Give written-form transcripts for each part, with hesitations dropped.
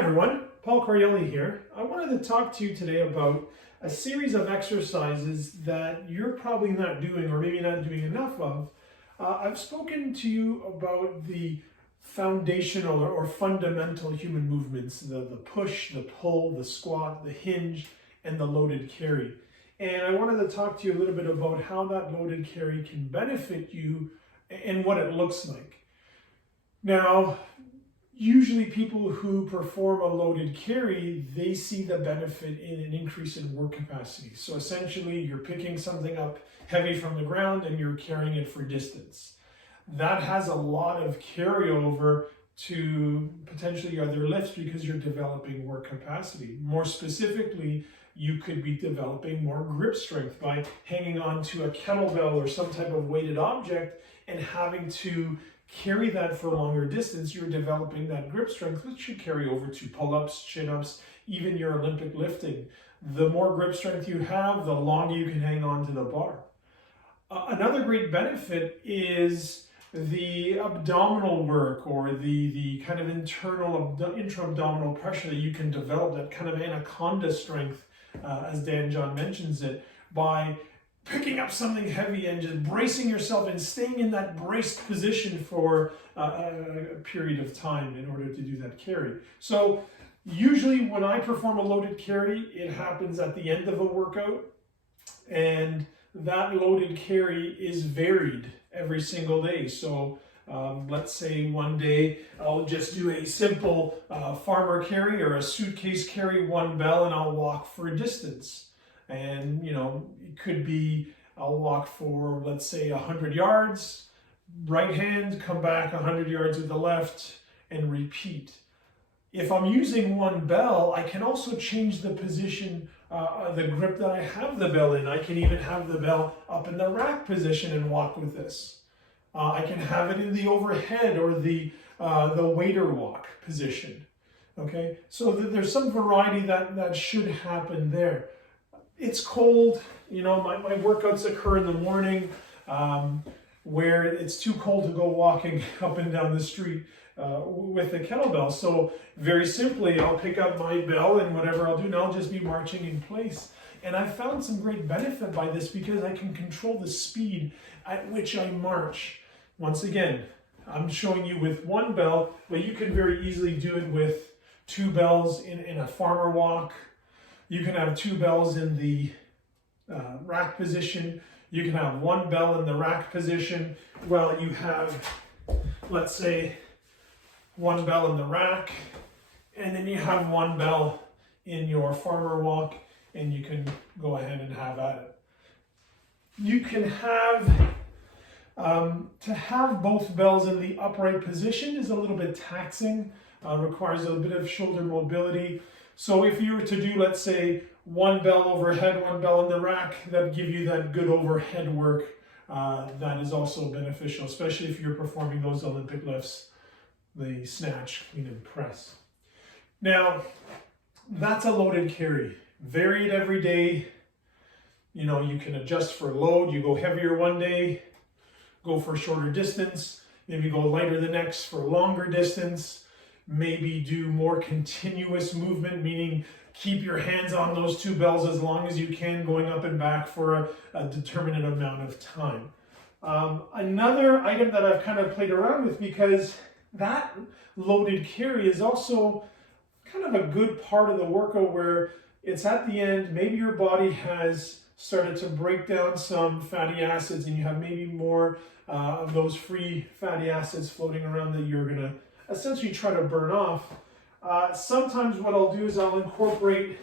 everyone, Paul Corielli here. I wanted to talk to you today about a series of exercises that you're probably not doing or maybe not doing enough of. I've spoken to you about the foundational or fundamental human movements, the push, the pull, the squat, the hinge, and the loaded carry. And I wanted to talk to you a little bit about how that loaded carry can benefit you and what it looks like. Now, usually people who perform a loaded carry, they see the benefit in an increase in work capacity. So essentially you're picking something up heavy from the ground and you're carrying it for distance. That has a lot of carryover to potentially other lifts because you're developing work capacity. More specifically, you could be developing more grip strength by hanging on to a kettlebell or some type of weighted object and having to carry that for a longer distance. You're developing that grip strength, which should carry over to pull-ups, chin-ups, even your Olympic lifting. The more grip strength you have, the longer you can hang on to the bar. Another great benefit is the abdominal work or the kind of internal intra-abdominal pressure that you can develop, that kind of anaconda strength, as Dan John mentions it, by picking up something heavy and just bracing yourself and staying in that braced position for a period of time in order to do that carry. So usually when I perform a loaded carry, it happens at the end of a workout, and that loaded carry is varied every single day. So let's say one day I'll just do a simple farmer carry or a suitcase carry, one bell, and I'll walk for a distance. And, you know, it could be I'll walk for, let's say, 100 yards, right hand, come back 100 yards with the left, and repeat. If I'm using one bell, I can also change the position, the grip that I have the bell in. I can even have the bell up in the rack position and walk with this. I can have it in the overhead or the waiter walk position. Okay, so there's some variety that should happen there. It's cold, you know, my workouts occur in the morning where it's too cold to go walking up and down the street with the kettlebell. So very simply, I'll pick up my bell and whatever I'll do, and I'll just be marching in place. And I've found some great benefit by this because I can control the speed at which I march. Once again, I'm showing you with one bell, but you can very easily do it with two bells in a farmer walk. You can have two bells in the rack position. You can have one bell in the rack position. Well, you have, let's say, one bell in the rack, and then you have one bell in your farmer walk, and you can go ahead and have at it. You can have, to have both bells in the upright position is a little bit taxing, requires a bit of shoulder mobility. So if you were to do, let's say, one bell overhead, one bell in the rack, that give you that good overhead work, that is also beneficial, especially if you're performing those Olympic lifts, the snatch, clean, and press. Now, that's a loaded carry. Varied every day. You know, you can adjust for load. You go heavier one day, go for a shorter distance, maybe go lighter the next for longer distance. Maybe do more continuous movement, meaning keep your hands on those two bells as long as you can, going up and back for a determinate amount of time. Another item that I've kind of played around with, because that loaded carry is also kind of a good part of the workout where it's at the end, maybe your body has started to break down some fatty acids and you have maybe more of those free fatty acids floating around that you're going to essentially try to burn off. Sometimes what I'll do is I'll incorporate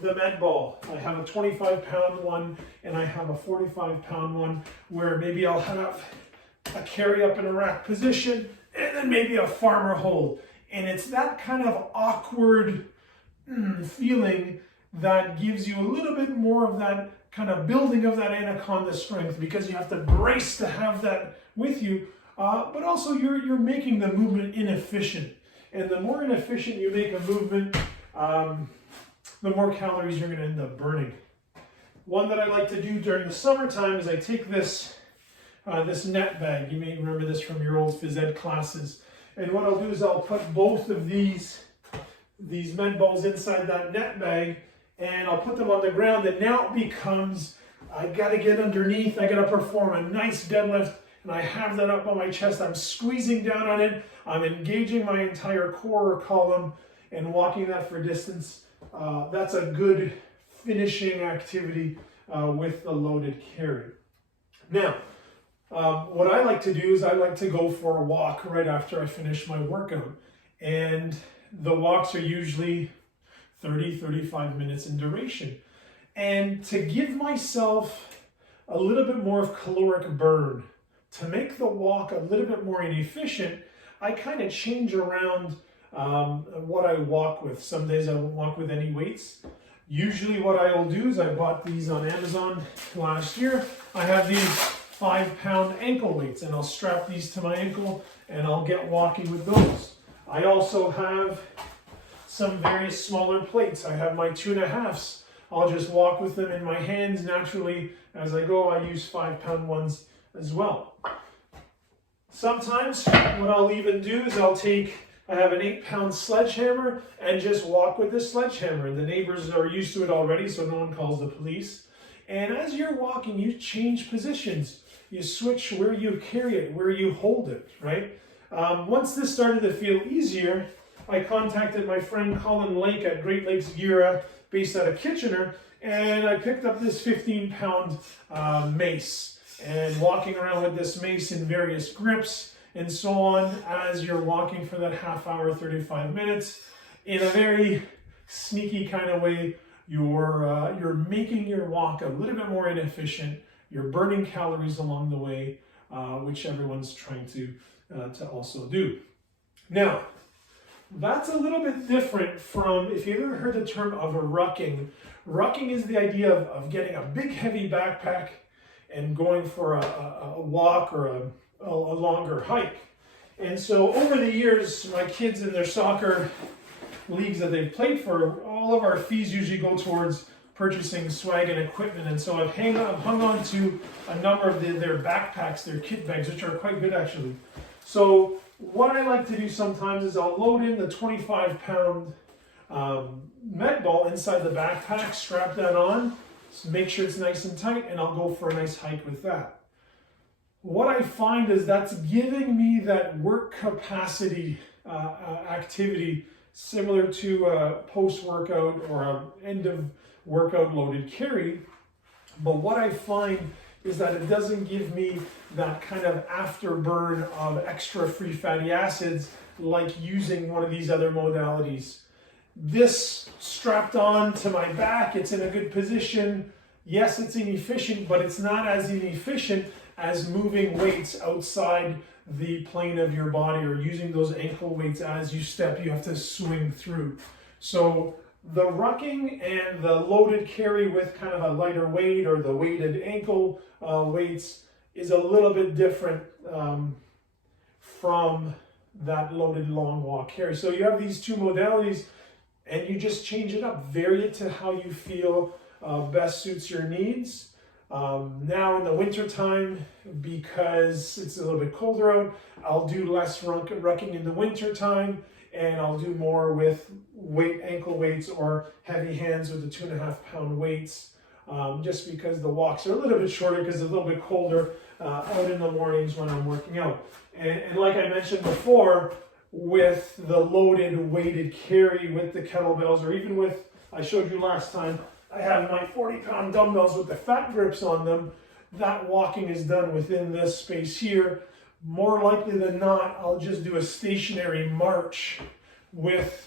the med ball. I have a 25-pound one and I have a 45-pound one where maybe I'll have a carry up in a rack position and then maybe a farmer hold. And it's that kind of awkward feeling that gives you a little bit more of that kind of building of that anaconda strength, because you have to brace to have that with you. But also you're making the movement inefficient. And the more inefficient you make a movement, the more calories you're going to end up burning. One that I like to do during the summertime is I take this net bag. You may remember this from your old phys ed classes. And what I'll do is I'll put both of these these med balls inside that net bag, and I'll put them on the ground, and now it becomes, I gotta get underneath, I gotta perform a nice deadlift, and I have that up on my chest, I'm squeezing down on it, I'm engaging my entire core or column and walking that for distance. That's a good finishing activity with the loaded carry. Now, what I like to do is I like to go for a walk right after I finish my workout. And the walks are usually 30-35 minutes in duration. And to give myself a little bit more of caloric burn, to make the walk a little bit more inefficient, I kind of change around what I walk with. Some days I won't walk with any weights. Usually what I will do is I bought these on Amazon last year. I have these 5-pound ankle weights, and I'll strap these to my ankle and I'll get walking with those. I also have some various smaller plates. I have my 2.5s. I'll just walk with them in my hands naturally as I go. I use 5-pound ones as well. Sometimes what I'll even do is I have an 8-pound sledgehammer and just walk with this sledgehammer. The neighbors are used to it already, so no one calls the police. And as you're walking, you change positions. You switch where you carry it, where you hold it, right? Once this started to feel easier, I contacted my friend Colin Lake at Great Lakes Gear, based out of Kitchener, and I picked up this 15-pound mace. And walking around with this mace in various grips and so on as you're walking for that half hour, 35 minutes, in a very sneaky kind of way, you're making your walk a little bit more inefficient. You're burning calories along the way, which everyone's trying to also do. Now, that's a little bit different from, if you've ever heard the term of a rucking. Rucking is the idea of getting a big heavy backpack and going for a walk or a longer hike. And so over the years, my kids in their soccer leagues that they've played for, all of our fees usually go towards purchasing swag and equipment. And so I've hung on to a number of their backpacks, their kit bags, which are quite good actually. So what I like to do sometimes is I'll load in the 25-pound med ball inside the backpack, strap that on, make sure it's nice and tight, and I'll go for a nice hike with that. What I find is that's giving me that work capacity activity similar to a post-workout or an end-of-workout loaded carry. But what I find is that it doesn't give me that kind of afterburn of extra free fatty acids like using one of these other modalities. This strapped on to my back, it's in a good position. Yes, it's inefficient, but it's not as inefficient as moving weights outside the plane of your body or using those ankle weights as you step. You have to swing through. So the rucking and the loaded carry with kind of a lighter weight or the weighted ankle weights is a little bit different from that loaded long walk carry. So you have these two modalities and you just change it up, vary it to how you feel best suits your needs. Now in the winter time, because it's a little bit colder out, I'll do less rucking in the winter time, and I'll do more with ankle weights or heavy hands with the 2.5-pound weights, just because the walks are a little bit shorter because it's a little bit colder out in the mornings when I'm working out. And like I mentioned before, with the loaded weighted carry with the kettlebells, or even with, I showed you last time, I have my 40-pound dumbbells with the fat grips on them. That walking is done within this space here. More likely than not, I'll just do a stationary march with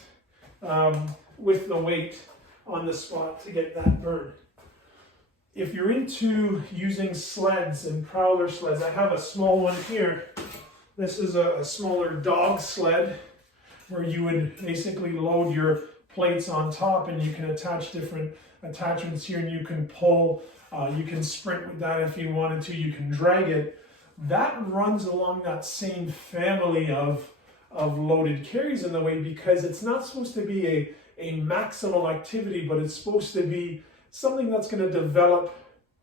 the weight on the spot to get that burn. If you're into using sleds and prowler sleds, I have a small one here. This is a smaller dog sled where you would basically load your plates on top and you can attach different attachments here, and you can pull, you can sprint with that if you wanted to, you can drag it. That runs along that same family of loaded carries in the way, because it's not supposed to be a maximal activity, but it's supposed to be something that's going to develop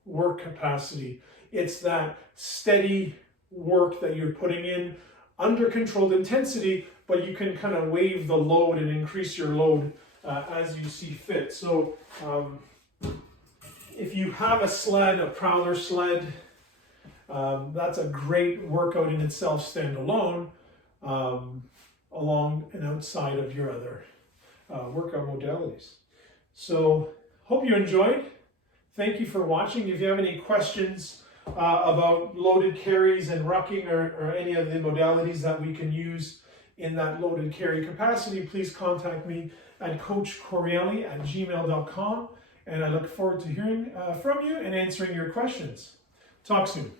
work capacity. It's that steady work that you're putting in under controlled intensity, but you can kind of waive the load and increase your load as you see fit. So if you have a sled, a prowler sled, that's a great workout in itself standalone, along and outside of your other workout modalities. So hope you enjoyed. Thank you for watching. If you have any questions about loaded carries and rucking or any of the modalities that we can use in that loaded carry capacity, please contact me at coachcorielli@gmail.com, and I look forward to hearing from you and answering your questions. Talk soon.